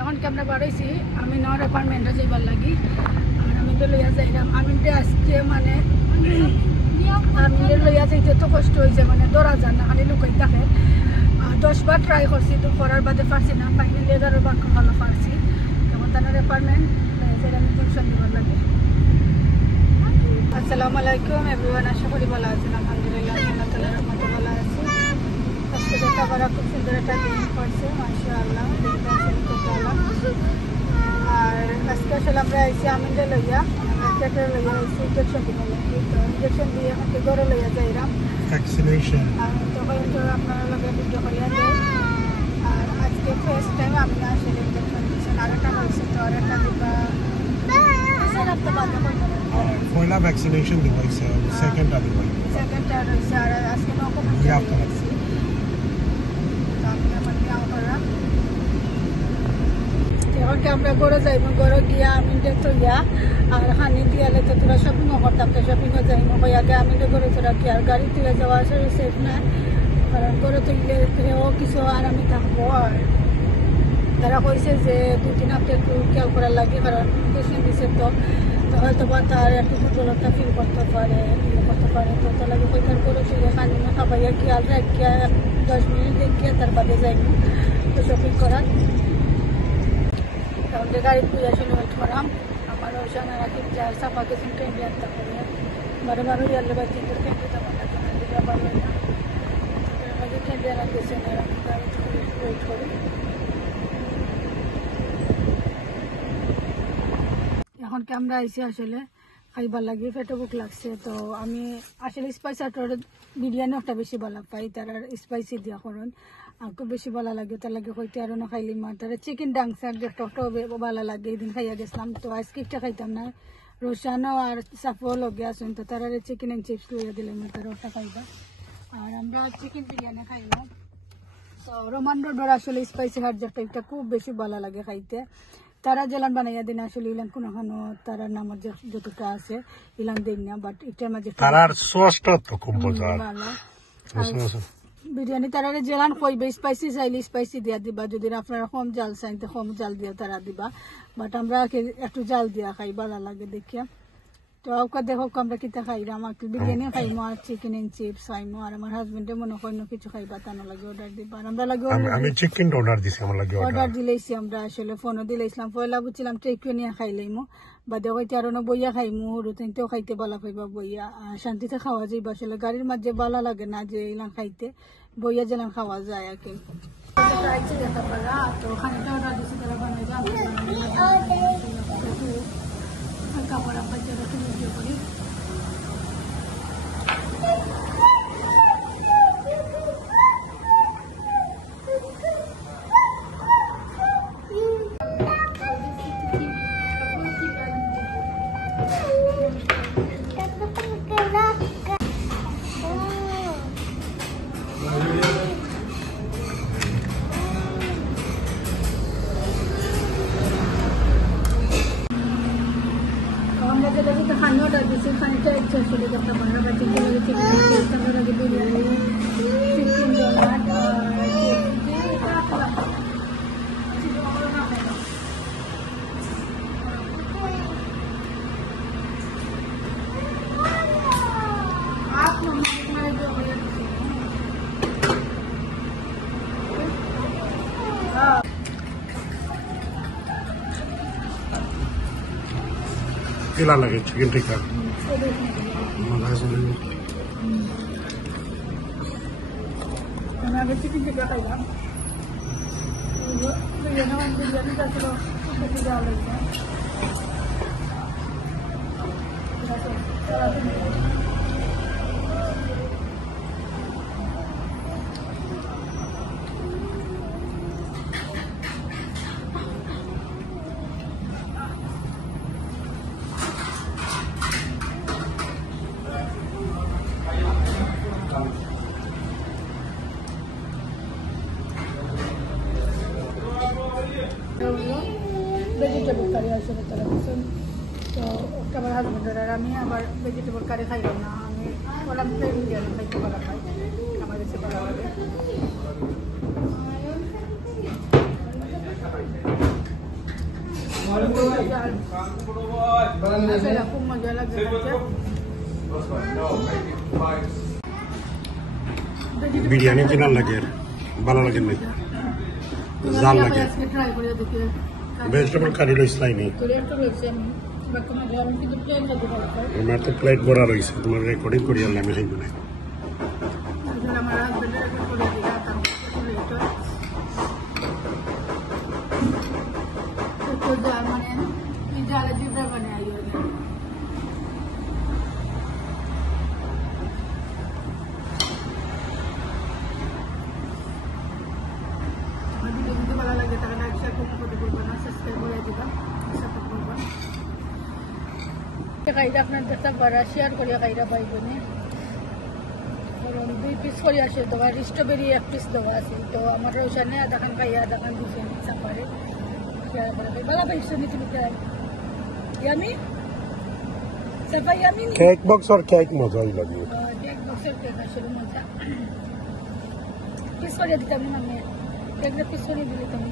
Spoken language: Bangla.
এখন আমরা বাড়াইছি আমি নর অ্যাপার্টমেন্টে যাইবার লাগি আর আমি তো লইয়া যাইলাম আমি আজকে মানে আমি লইয়া যাইতে তো কষ্ট হয়েছে মানে দৌড়া যান না খালি লুকাই থাকে 10 বার ট্রাই করছি তো করার বাদে পারছি না ফাইনালি 11 বার ভালো পারছি এখন তার অ্যাপার্টমেন্ট আমি টেনশন দিবার লাগে। আসসালামু আলাইকুম এভরিওয়ান, আশা করি ভালো আছেন। আলহামদুলিল্লাহ আল্লাহ তাআলার রহমতে ভালো আছি। আজকে যেটা করা খুব সুন্দর একটা দিন করছে মাশাআল্লাহ, দিনটা আসলে খুব ভালো। আর আজকে আসলে আমরা আইসি আমিনটা লইয়া একটা লইয়া আইসি ইঞ্জেকশন দিব লাগি, তো ইঞ্জেকশন দিয়ে আমাকে ঘরে লইয়া যাইলাম ভ্যাকসিনেশন। তখন তো আপনারা লগে ভিডিও করিয়া দেয়। আর আজকে ফার্স্ট টাইম আমি আসলে ইঞ্জেকশন দিচ্ছেন, আর একটা হয়েছে তো আর একটা দিবা রাখতে বাধ্য করতে পয়লা ভ্যাকসিনেশন দিব সেকেন্ডটা দিব সেকেন্ডটা রয়েছে। আর আজকে নকল দিয়েছি তো আমি আমার বিয়া করা এখন কি আমরা ঘরে যাইব, ঘরে গিয়া আমিনটা তো গিয়া আর হানি দিয়ালে তো তোরা শপিংও করতাম, তো শপিংও যাইব কই আগে আমিনটা ঘরে তোরা কি আর গাড়ি তুলে যাওয়া আসলে সেফ না, কারণ ঘরে তুললে ও কিছু আর আমি থাকবো। আর তারা কইছে যে 2-3 হপ্তাহ একটু খেয়াল করার লাগে, কারণ ইনফেকশন দিছে তো হয়তো বা তার একটু দুর্বলতা ফিল করতে পারে তো তার লাগে কই তার করে তুলে খানি না খাবাইয়া খেয়াল রাখিয়া 10 মিনিট দেখিয়া তার বাদে যাইব তো শপিং করার। তাহলে গাড়ি তুই আসলে ওয়েট করাম আমার ওখানে রাখি যার সাফা কিছু ট্রেন দিয়ে আনতে পারে বারো বারো ইয়ারলে বা তিনটে ট্রেন দিতে পারবে না আমাদের ট্রেন দিয়ে রাখতেছে না, আমি গাড়ি ওয়েট করি। এখন কি আমরা আইসি আসলে খাইবার লাগে, পেটে বুক লাগছে, তো আমি আসলে স্পাইসি আর বিরিয়ানি একটা বেশি ভালো পাই, তার আর স্পাইসি দিয়া করুন খুব বেশি ভালো লাগে, তার লাগে হইতে আরো না খাইলি মা তারা চিকেন ডাংসার দেখতে ভালো লাগে, এদিন খাইয়া গেছিলাম তো আজকে একটা খাইতাম না, রোশানো আর সাফও লগে আসুন তো তারা চিকেন এন্ড চিপস লইয়া দিলে মা তারা ওটা খাইবা। আর আমরা চিকেন বিরিয়ানি খাইলাম তো রোমান রোডের আসলে স্পাইসি হাট যেটা খুব বেশি ভালো লাগে খাইতে, তারা জেলান বানাইয়া দিন আসলে ইলান কোনো তারা নামার যতটা আছে ইলান দিন না, বাট এটার মাঝে তারার সসটা তো খুব মজা ভালো। বিরিয়ানি তারা জেলান কইবে স্পাইসি চাইলে স্পাইসি দিয়া দিবা, যদি আপনারা কম জাল চাইন তো কম জাল দিয়া তারা দিবা, বাট আমরা একটু জাল দিয়া খাই ভালো লাগে দেখিয়া। তো ওকে দেখো আমরা কিতা খাইলাম, বিরিয়ানি খাইমো আর চিকেন এন্ড চিপস খাইমো, আর আমার হাজবেন্ডে মনে করেন কিছু খাইবা তা লাগে অর্ডার দিবা, আমরা লাগে আমি চিকেন অর্ডার দিছি, আমার লাগে অর্ডার দিলেছি আমরা আসলে ফোনও দিলেছিলাম, পয়লা বুঝছিলাম ট্রেকিও নিয়ে খাইলাইমো বাদে হইতে আরো বইয়া খাইমো রুতেও খাইতে ভালো পাইবা বইয়া শান্তিতে খাওয়া যাইবা, আসলে গাড়ির মাঝে ভালো লাগে না যে ইলাম খাইতে বইয়া যেলাম খাওয়া যায় আর কি। তো ওখানে অর্ডার দিচ্ছি তারা কাপড় বাচ্চারা ভিডিও করি। खाने ऑर्डर दिसे खानेটা একটু আসলে করতে পারা বা চিকেন লগে বিরিয়ানি চিকেন ডোনাট কেলা লাগে চিকেন টিক্কা আমি আগে চিকেন টিক্কা খাইলাম বিরিয়ানিটা ছিল বেশি দেওয়া লাগছে। ভেজিটেবল কারি আসলে তারা দিচ্ছেন তো আমার হাজবেন্ডের আর আমি আবার ভেজিটেবল কারি খাইলাম না, আমি বললাম প্লেন বিরিয়ানি খাইতে ভালো খাই, আমার কাছে ভালো লাগে। আসলে খুব মজা লাগে বিরিয়ানি কিনা লাগে ভালো লাগে না জাল লাগে ট্রাই করে দেখি ভেজিটেবল কারি লইছলাই নি কোরিয়ানটা রয়েছে বর্তমানে গরম কিন্তু প্লেন লাগে ভালো করে আমার তো প্লেট ভরা রয়েছে তোমার রেকর্ডিং করি আনলে আমি খাইব না আমার হাজবেন্ডের একটা করে দিলা তো যা মানে এই জালে জিব্রা বানাই আইও যদি ভালো লাগে তাহলে একসাথে করতে বলবো না সাবস্ক্রাইব করে দিবা সাপোর্ট করবা খাইটা আপনার দেখতে পারা শেয়ার করে খাইরা পাইবেন দুই পিস করে আসে তোমার স্ট্রবেরি এক পিস দেওয়া আছে তো আমার ওখানে দেখান খাইয়া দেখান দিছে সাপারে শেয়ার করে ভালো পাইছো নি তুমি ইয়ামি সাপা ইয়ামি কেক বক্স আর কেক মজা লাগে কেক বক্সের কেক আসলে মজা পিস করে দিতাম না আমি কেক পিস করে দিলে তুমি